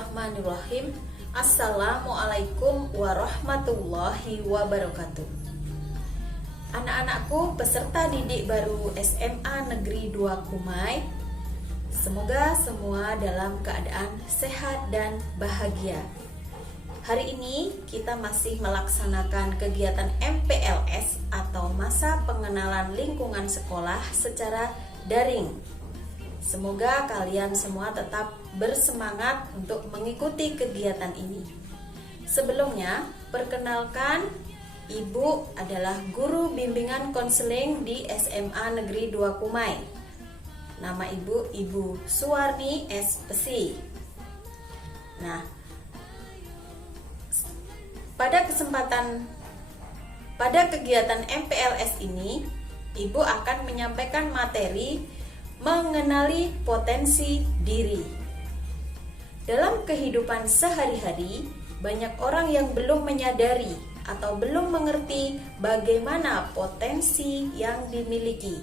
Bismillahirrahmanirrahim. Assalamualaikum warahmatullahi wabarakatuh. Anak-anakku peserta didik baru SMA Negeri 2 Kumai, semoga semua dalam keadaan sehat dan bahagia. Hari ini kita masih melaksanakan kegiatan MPLS atau masa pengenalan lingkungan sekolah secara daring. Semoga kalian semua tetap bersemangat untuk mengikuti kegiatan ini. Sebelumnya, perkenalkan, Ibu adalah guru bimbingan konseling di SMA Negeri 2 Kumai. Nama Ibu, Ibu Suwarni S. Pesi. Nah, pada kegiatan MPLS ini, Ibu akan menyampaikan materi mengenali potensi diri. Dalam kehidupan sehari-hari, banyak orang yang belum menyadari atau belum mengerti bagaimana potensi yang dimiliki.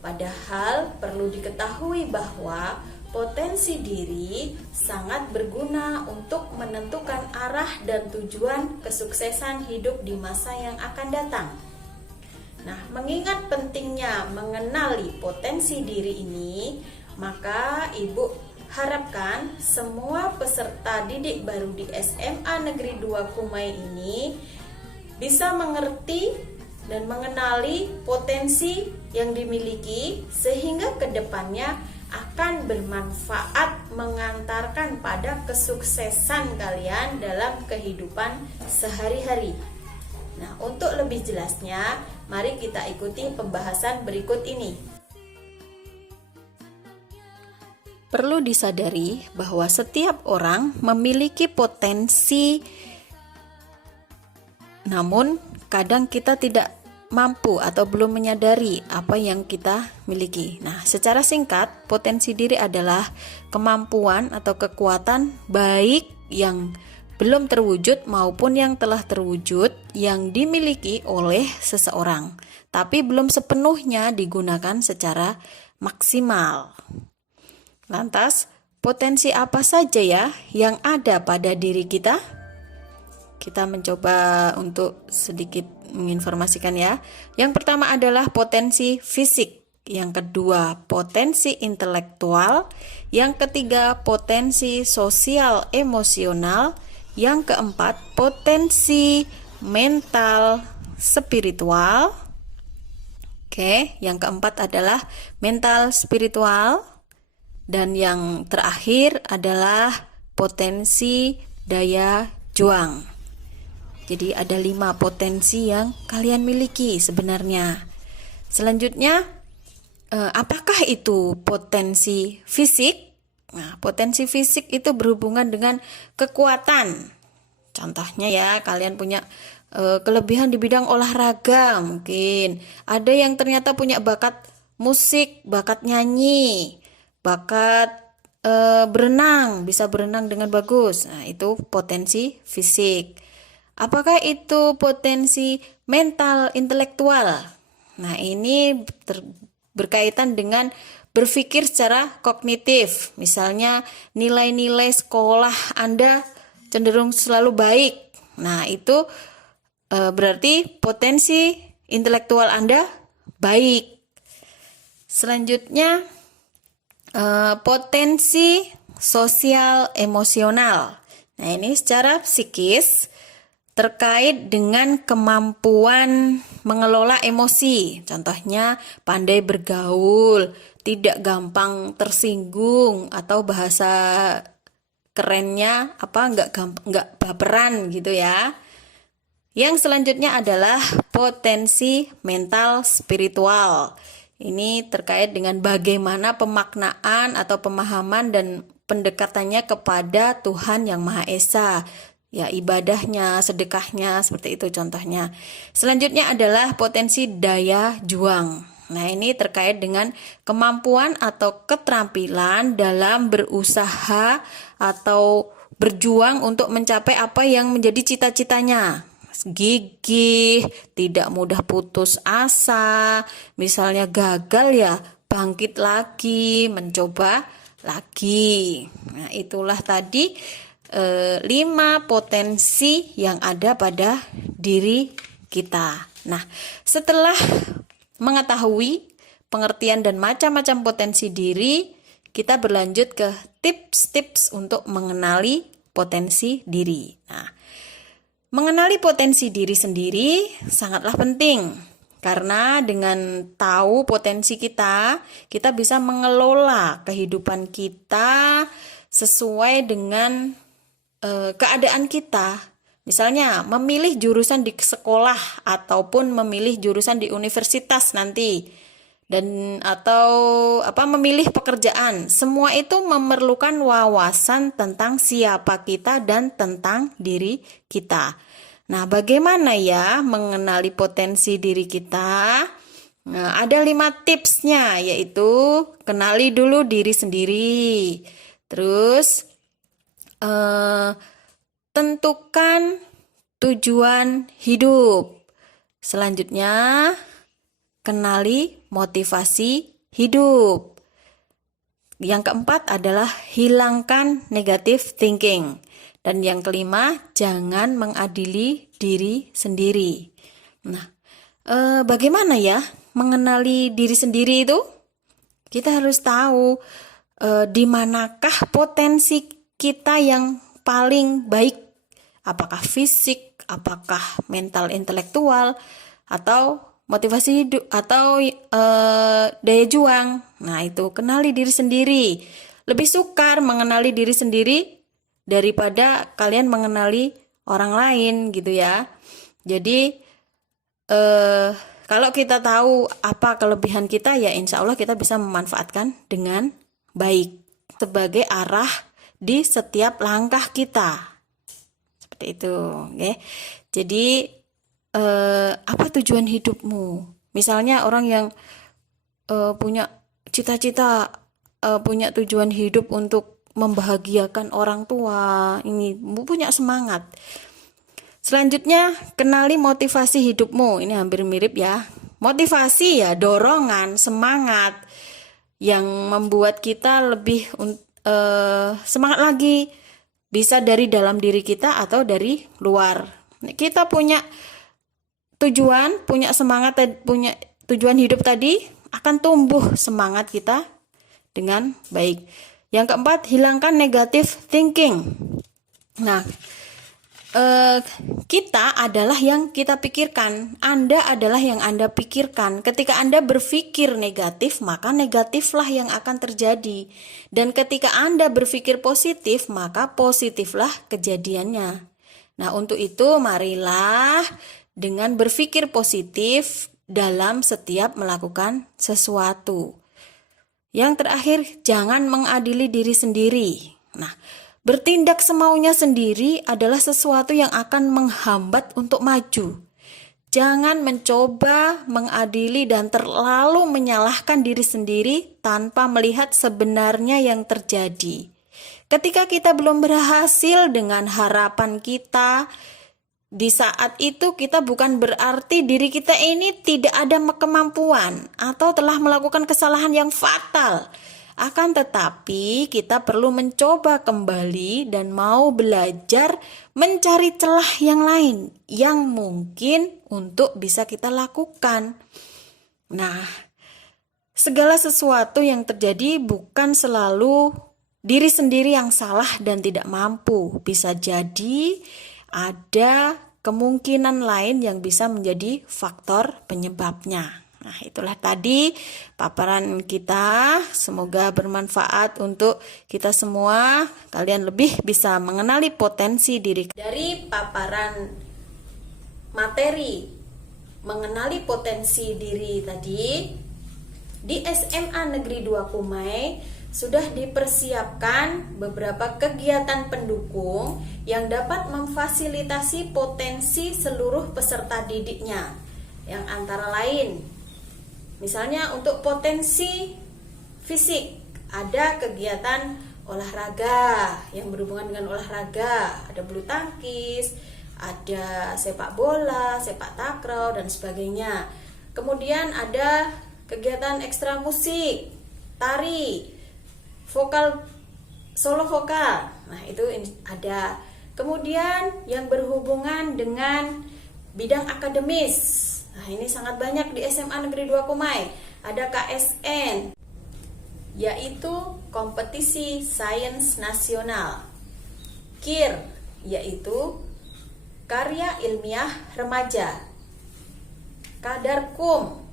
Padahal perlu diketahui bahwa potensi diri sangat berguna untuk menentukan arah dan tujuan kesuksesan hidup di masa yang akan datang. Nah, mengingat pentingnya mengenali potensi diri ini, maka Ibu harapkan semua peserta didik baru di SMA Negeri 2 Kumai ini bisa mengerti dan mengenali potensi yang dimiliki sehingga kedepannya akan bermanfaat mengantarkan pada kesuksesan kalian dalam kehidupan sehari-hari. Nah, untuk lebih jelasnya, mari kita ikuti pembahasan berikut ini. Perlu disadari bahwa setiap orang memiliki potensi, namun kadang kita tidak mampu atau belum menyadari apa yang kita miliki. Nah, secara singkat, potensi diri adalah kemampuan atau kekuatan baik yang belum terwujud maupun yang telah terwujud yang dimiliki oleh seseorang, tapi belum sepenuhnya digunakan secara maksimal. Lantas, potensi apa saja ya yang ada pada diri kita? Kita mencoba untuk sedikit menginformasikan ya. Yang pertama adalah potensi fisik, yang kedua potensi intelektual, yang ketiga potensi sosial emosional, yang keempat, potensi mental spiritual. Oke, yang keempat adalah mental spiritual. Dan yang terakhir adalah potensi daya juang. Jadi ada 5 potensi yang kalian miliki sebenarnya. Selanjutnya, apakah itu potensi fisik? Nah, potensi fisik itu berhubungan dengan kekuatan. Contohnya ya, kalian punya kelebihan di bidang olahraga mungkin. Ada yang ternyata punya bakat musik, bakat nyanyi, bakat berenang, bisa berenang dengan bagus. Nah, itu potensi fisik. Apakah itu potensi mental intelektual? Nah, ini berkaitan dengan berpikir secara kognitif, misalnya nilai-nilai sekolah Anda cenderung selalu baik. Nah, itu berarti potensi intelektual Anda baik. Selanjutnya, potensi sosial emosional. Nah, ini secara psikis terkait dengan kemampuan mengelola emosi. Contohnya pandai bergaul, tidak gampang tersinggung, atau bahasa kerennya nggak baperan gitu ya. Yang selanjutnya adalah potensi mental spiritual. Ini terkait dengan bagaimana pemaknaan atau pemahaman dan pendekatannya kepada Tuhan Yang Maha Esa. Ya, ibadahnya, sedekahnya, seperti itu contohnya. Selanjutnya adalah potensi daya juang. Nah, ini terkait dengan kemampuan atau keterampilan dalam berusaha atau berjuang untuk mencapai apa yang menjadi cita-citanya. Gigih, tidak mudah putus asa, misalnya gagal ya, bangkit lagi, mencoba lagi. Nah, itulah tadi 5 potensi yang ada pada diri kita. Nah, setelah mengetahui pengertian dan macam-macam potensi diri, kita berlanjut ke tips-tips untuk mengenali potensi diri. Nah, mengenali potensi diri sendiri sangatlah penting. Karena dengan tahu potensi kita bisa mengelola kehidupan kita sesuai dengan keadaan kita. Misalnya, memilih jurusan di sekolah ataupun memilih jurusan di universitas nanti. Atau memilih pekerjaan. Semua itu memerlukan wawasan tentang siapa kita dan tentang diri kita. Nah, bagaimana ya mengenali potensi diri kita? Nah, ada 5 tipsnya, yaitu kenali dulu diri sendiri. Terus, tentukan tujuan hidup. Selanjutnya, kenali motivasi hidup. Yang keempat adalah hilangkan negative thinking. Dan yang kelima, jangan mengadili diri sendiri. Nah, bagaimana ya mengenali diri sendiri itu? Kita harus tahu di manakah potensi kita yang paling baik. Apakah fisik, apakah mental intelektual, atau motivasi hidup, atau daya juang. Nah, itu kenali diri sendiri. Lebih sukar mengenali diri sendiri daripada kalian mengenali orang lain gitu ya. Jadi kalau kita tahu apa kelebihan kita, ya insya Allah kita bisa memanfaatkan dengan baik sebagai arah di setiap langkah kita. Seperti itu, oke. Jadi apa tujuan hidupmu? Misalnya orang yang punya cita-cita, punya tujuan hidup untuk membahagiakan orang tua, ini punya semangat. Selanjutnya, kenali motivasi hidupmu. Ini hampir mirip ya. Motivasi ya dorongan, semangat yang membuat kita lebih semangat lagi. Bisa dari dalam diri kita atau dari luar. Kita punya tujuan, punya semangat, punya tujuan hidup tadi, akan tumbuh semangat kita dengan baik. Yang keempat, hilangkan negative thinking. Nah, kita adalah yang kita pikirkan. Anda adalah yang Anda pikirkan. Ketika Anda berpikir negatif, maka negatiflah yang akan terjadi. Dan ketika Anda berpikir positif, maka positiflah kejadiannya. Nah, untuk itu marilah dengan berpikir positif dalam setiap melakukan sesuatu. Yang terakhir, jangan mengadili diri sendiri. Nah, bertindak semaunya sendiri adalah sesuatu yang akan menghambat untuk maju. Jangan mencoba mengadili dan terlalu menyalahkan diri sendiri tanpa melihat sebenarnya yang terjadi. Ketika kita belum berhasil dengan harapan kita, di saat itu kita bukan berarti diri kita ini tidak ada kemampuan atau telah melakukan kesalahan yang fatal. Akan tetapi kita perlu mencoba kembali dan mau belajar mencari celah yang lain yang mungkin untuk bisa kita lakukan. Nah, segala sesuatu yang terjadi bukan selalu diri sendiri yang salah dan tidak mampu. Bisa jadi ada kemungkinan lain yang bisa menjadi faktor penyebabnya. Nah, itulah tadi paparan kita. Semoga bermanfaat untuk kita semua. Kalian lebih bisa mengenali potensi diri. Dari paparan materi mengenali potensi diri tadi, di SMA Negeri 2 Kumai sudah dipersiapkan beberapa kegiatan pendukung yang dapat memfasilitasi potensi seluruh peserta didiknya, yang antara lain misalnya untuk potensi fisik, ada kegiatan olahraga yang berhubungan dengan olahraga, ada bulu tangkis, ada sepak bola, sepak takraw dan sebagainya. Kemudian ada kegiatan ekstra musik, tari, vokal, solo vokal. Nah, itu ada. Kemudian yang berhubungan dengan bidang akademis. Nah, ini sangat banyak di SMA Negeri 2 Kumai. Ada KSN, yaitu kompetisi sains nasional. KIR, yaitu karya ilmiah remaja. Kadarkum,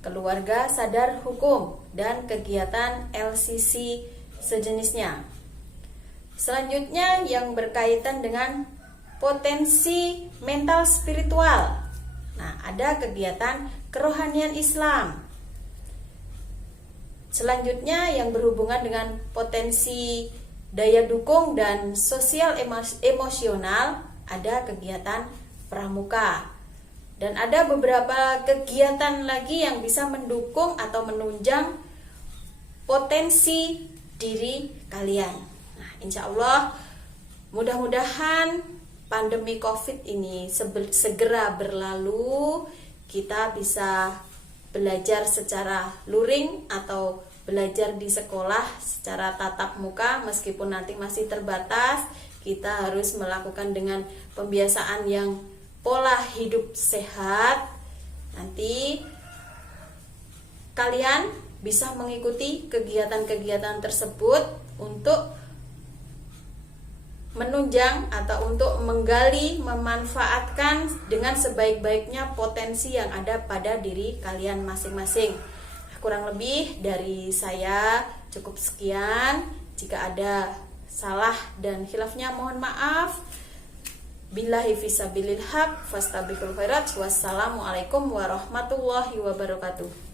keluarga sadar hukum, dan kegiatan LCC sejenisnya. Selanjutnya yang berkaitan dengan potensi mental spiritual. Nah, ada kegiatan kerohanian Islam. Selanjutnya yang berhubungan dengan potensi daya dukung dan sosial emosional, ada kegiatan pramuka. Dan ada beberapa kegiatan lagi yang bisa mendukung atau menunjang potensi diri kalian. Nah, insya Allah mudah-mudahan pandemi COVID ini segera berlalu, kita bisa belajar secara luring atau belajar di sekolah secara tatap muka, meskipun nanti masih terbatas. Kita harus melakukan dengan pembiasaan yang pola hidup sehat. Nanti kalian bisa mengikuti kegiatan-kegiatan tersebut untuk menunjang atau untuk menggali, memanfaatkan dengan sebaik-baiknya potensi yang ada pada diri kalian masing-masing. Kurang lebih dari saya cukup sekian. Jika ada salah dan khilafnya mohon maaf. Billahi fisabilil haq fastabiqul khairat. Wassalamualaikum warahmatullahi wabarakatuh.